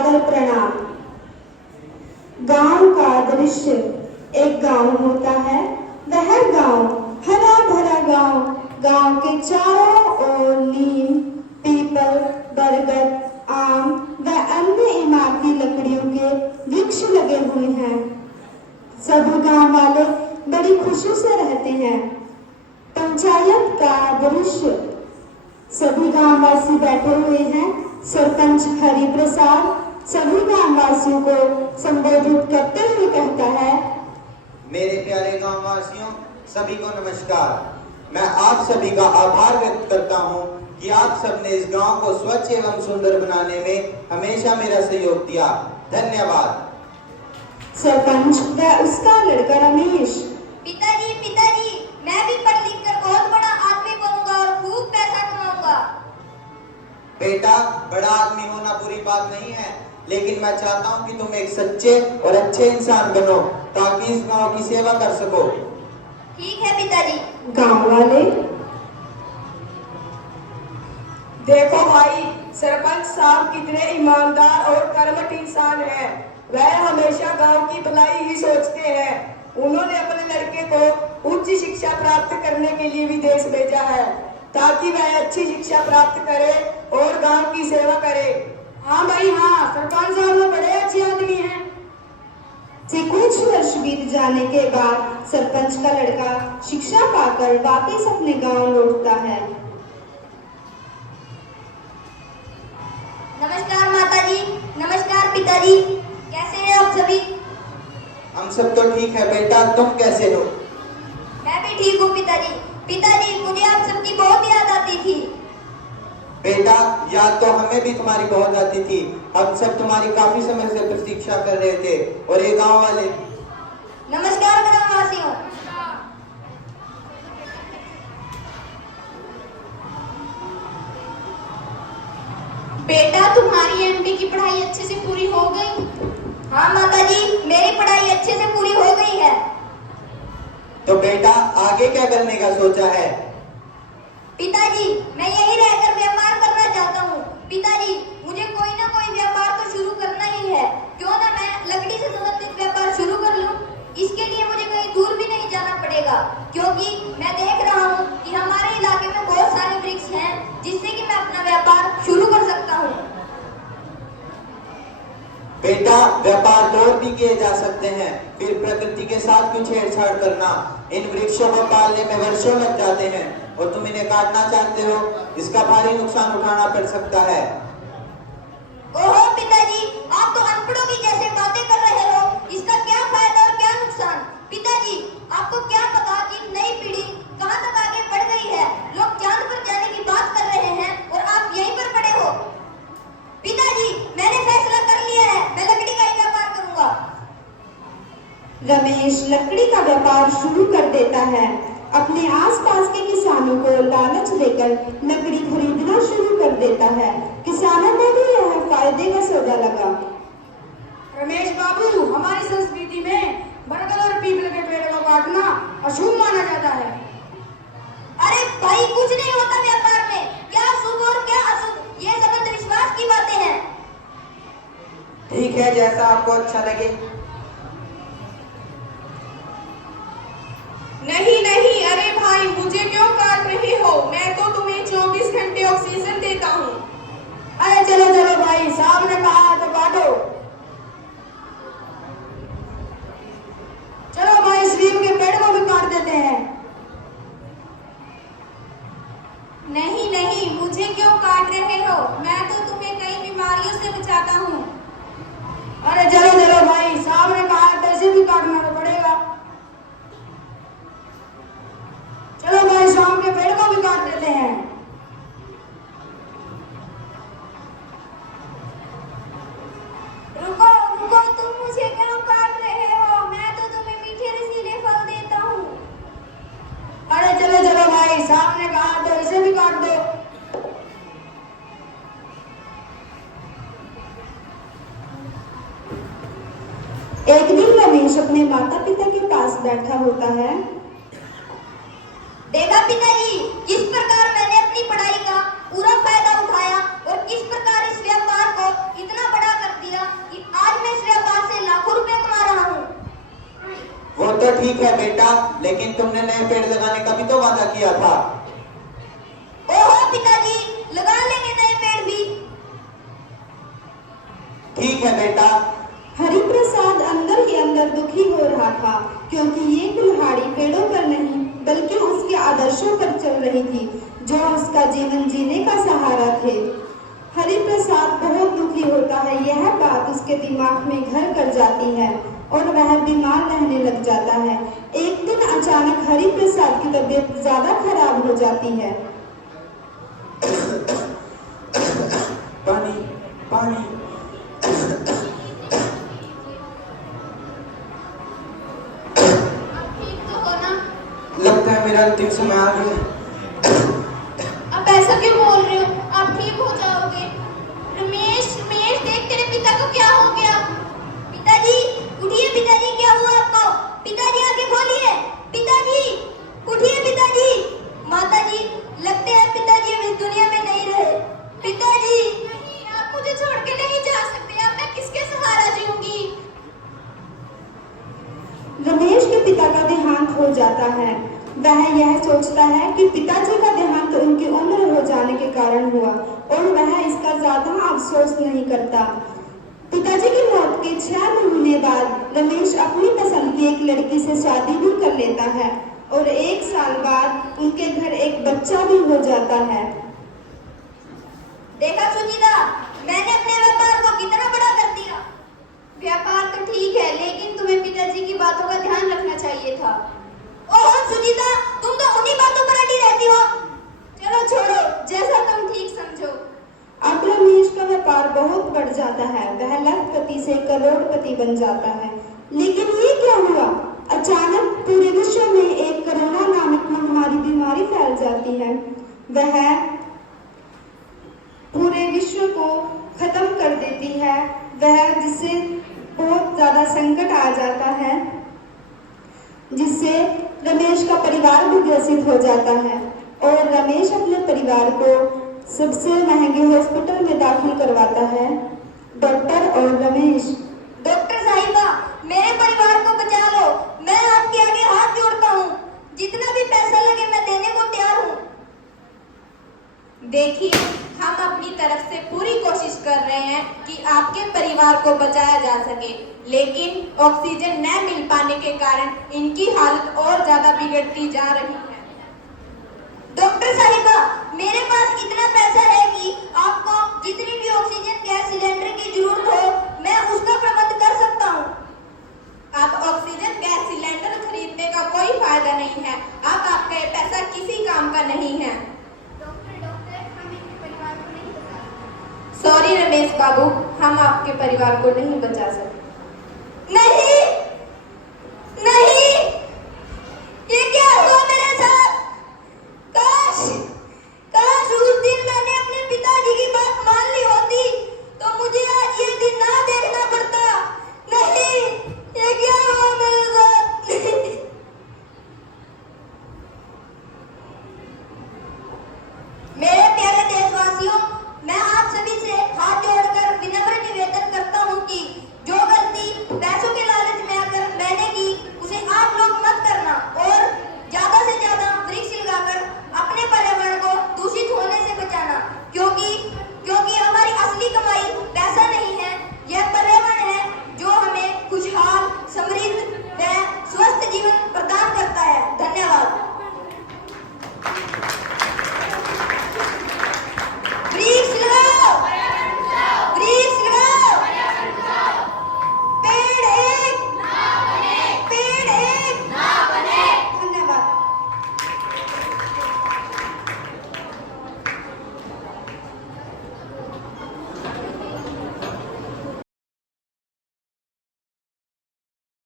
सादर प्रणाम। गांव का दृश्य। एक गांव होता है, वह गांव हरा भरा गांव। गांव के चारों ओर नीम, पीपल, बरगद, आम व अन्य इमारती लकड़ियों के वृक्ष लगे हुए हैं। सब गांव वाले बड़ी खुशी से रहते हैं। पंचायत का दृश्य। सभी गांववासी बैठे हुए हैं। सरपंच हरि प्रसाद सभी गांववासियों को संबोधित करते हुए कहता है, मेरे प्यारे गांववासियों, सभी को नमस्कार। मैं आप सभी का आभार व्यक्त करता हूं कि आप सबने इस गांव को स्वच्छ एवं सुंदर बनाने में हमेशा मेरा सहयोग दिया। धन्यवाद। सरपंच व उसका लड़का रमेश। पिताजी, मैं भी पढ़ लिख कर बहुत बड़ा आदमी बनूंगा और खूब पैसा कमाऊंगा। बेटा, बड़ा आदमी होना बुरी बात नहीं है, लेकिन मैं चाहता हूं कि तुम एक सच्चे और अच्छे इंसान बनो ताकि इस गांव की सेवा कर सको। ठीक है पिताजी। गांव वाले। देखो भाई, सरपंच साहब कितने ईमानदार और कर्मठ इंसान हैं। वह हमेशा गांव की भलाई ही सोचते हैं। उन्होंने अपने लड़के को उच्च शिक्षा प्राप्त करने के लिए विदेश भेजा है ताकि वह अच्छी शिक्षा प्राप्त करे और गांव की सेवा करे। हाँ भाई हाँ, सरपंच साहब तो बड़े अच्छे आदमी हैं। कुछ वर्ष बीत जाने के बाद सरपंच का लड़का शिक्षा पाकर वापस अपने गांव लौटता है। नमस्कार माताजी, नमस्कार पिताजी, कैसे हैं आप सभी? हम सब तो ठीक है बेटा, तुम कैसे हो? मैं भी ठीक हूँ पिताजी। पिताजी, मुझे आप सबकी बहुत याद आती थी। बेटा, याद तो हमें भी तुम्हारी बहुत आती थी। हम सब तुम्हारी काफी समय से प्रतीक्षा कर रहे थे और ये गांव वाले। नमस्कार ग्रामवासियों। बेटा, तुम्हारी एमबी की पढ़ाई अच्छे से पूरी हो गई? हाँ माताजी, मेरी पढ़ाई अच्छे से पूरी हो गई है। तो बेटा, आगे क्या करने का सोचा है? पिताजी, मैं यही रहकर व्यापार करना चाहता हूँ। पिताजी, मुझे कोई ना कोई व्यापार तो शुरू करना ही है। क्यों ना मैं लकड़ी से संबंधित व्यापार शुरू कर लूँ। इसके लिए मुझे कहीं दूर भी नहीं जाना पड़ेगा, क्योंकि मैं देख रहा हूँ कि हमारे इलाके में बहुत सारे वृक्ष हैं जिससे कि मैं अपना व्यापार शुरू कर सकता हूँ। बेटा, व्यापार तो और भी किए जा सकते हैं, फिर प्रकृति के साथ क्यों छेड़छाड़ करना? इन वृक्षों को पालने में वर्षों लग जाते हैं और तुम इन्हें काटना चाहते हो। इसका भारी नुकसान उठाना पड़ सकता है। ओहो पिताजी, आप तो अनपढ़ों की जैसे बातें कर रहे हो। इसका क्या फायदा और क्या नुकसान? पिताजी, आपको क्या पता कि नई पीढ़ी कहाँ तक आगे बढ़ गई है। लोग चांद पर जाने की बात कर रहे हैं और आप यहीं पर पड़े हो। पिताजी, मैंने फैसला कर लिया है, मैं लकड़ी का ही व्यापार करूंगा। रमेश लकड़ी का व्यापार शुरू कर देता है। अपने आसपास के किसानों को लालच देकर लकड़ी खरीदना शुरू कर देता है। किसानों को भी यह फायदे का सौदा लगा। रमेश बाबू, हमारी संस्कृति में बरगद और पीपल के पेड़ को काटना अशुभ माना जाता है। अरे भाई, कुछ नहीं होता व्यापार में। क्या शुभ और क्या अशुभ, ये सब अंधविश्वास की बातें हैं। ठीक है, जैसा आपको अच्छा लगे। नहीं, अरे भाई, मुझे क्यों काट रहे हो? मैं तो तुम्हें 24 घंटे ऑक्सीजन देता हूँ। अरे चलो भाई, साहब ने कहा है तो काटो। चलो भाई, नीम के पेड़ को भी काट देते हैं। नहीं, मुझे क्यों काट रहे हो? मैं तो तुम्हें कई बीमारियों से बचाता हूँ। अरे चलो भाई, साहब ने कहा है तो इसे भी काटना तो पड़ेगा। चलो भाई, शाम के पेड़ को भी काट देते हैं। रुको, तुम मुझे क्यों काट रहे हो? मैं तो तुम्हें मीठे रसीले फल देता हूँ। अरे चलो भाई, साहब ने कहा तो इसे भी काट दो। एक दिन रमेश अपने माता पिता के पास बैठा होता है। देखा पिताजी, किस प्रकार मैंने अपनी पढ़ाई का पूरा फायदा उठाया और किस प्रकार इस व्यापार को इतना बड़ा कर दिया ठीक है बेटा, लेकिन तुमने नए पेड़ लगाने का भी तो वादा किया था। ओहो पिताजी, लगा लेंगे नए पेड़ भी। ठीक है बेटा। हरिप्रसाद अंदर ही अंदर दुखी हो रहा था, क्योंकि ये कुल्हाड़ी पेड़ों पर नहीं बल्कि उसके आदर्शों पर चल रही थी, जो उसका जीवन जीने का सहारा थे। हरिप्रसाद बहुत दुखी होता है। यह बात उसके दिमाग में घर कर जाती है और वह बीमार रहने लग जाता है। एक दिन अचानक हरिप्रसाद की तबीयत ज्यादा खराब हो जाती है। पानी पानी। आप ठीक तो हो ना? लगता है मेरा अंतिम समय आ गया। आप ऐसा क्यों बोल रहे हो? आप ठीक हो जाओगे। रमेश, रमेश देख तेरे पिता को क्या हो गया? पिताजी, उठिए पिताजी, क्या हुआ आपको? पिताजी आंखें खोलिए। पिताजी, उठिए पिताजी। माताजी, लगते हैं पिताजी अब इस दुनिया में नहीं रहे। पिताजी, नहीं, आप मुझे छोड़ के नहीं जा सकते। अब मैं किसके सहारा जीऊंगी? रमेश के पिता का देहांत हो जाता है। वह यह सोचता है कि पिताजी का देहांत उनकी उम्र हो जाने के कारण हुआ और वह इसका ज्यादा अफसोस नहीं करता। पिताजी की मौत के 6 महीने बाद रमेश अपनी पसंद की एक लड़की से शादी भी कर लेता है और 1 साल बाद उनके घर एक बच्चा भी हो जाता है। देखा सुनीता, मैंने अपने व्यापार को कितना बड़ा कर दिया। व्यापार तो ठीक है, लेकिन तुम्हें पिताजी की बातों का ध्यान रखना चाहिए था। ओह सुनीता, तुम तो उन्हीं बातों पर अड़ी रहती हो। चलो छोड़ो, जैसा तुम ठीक समझो। अब रमेश का व्यापार बहुत बढ़ जाता है। वह लखपति से करोड़पति बन जाता है। लेकिन ये क्या हुआ? अचानक पूरे विश्व में एक कोरोना नामक महामारी बीमारी फैल जाती है। वह पूरे विश्व को खत्म कर देती है। वह जिससे बहुत ज्यादा संकट आ जाता है, जिससे रमेश का परिवार भी ग्रसित हो जाता है और रमेश अपने परिवार को सबसे महंगे हॉस्पिटल में दाखिल करवाता है। डॉक्टर और रमेश। डॉक्टर साहिबा, मेरे परिवार को बचा लो। मैं आपके आगे हाथ जोड़ता हूँ। जितना भी पैसा लगे मैं देने को तैयार हूँ। देखिए, हम अपनी तरफ से पूरी कोशिश कर रहे हैं कि आपके परिवार को बचाया जा सके, लेकिन ऑक्सीजन न मिल पाने के कारण इनकी हालत और ज्यादा बिगड़ती जा रही है। डॉक्टर साहिबा, मेरे पास इतना पैसा है कि आपको जितनी भी ऑक्सीजन गैस सिलेंडर की जरूरत हो, मैं उसका प्रबंध कर सकता हूँ। आप ऑक्सीजन गैस सिलेंडर खरीदने का कोई फायदा नहीं है। अब आपका ये पैसा किसी काम का नहीं है। सॉरी रमेश बाबू, हम आपके परिवार को नहीं बचा सकते।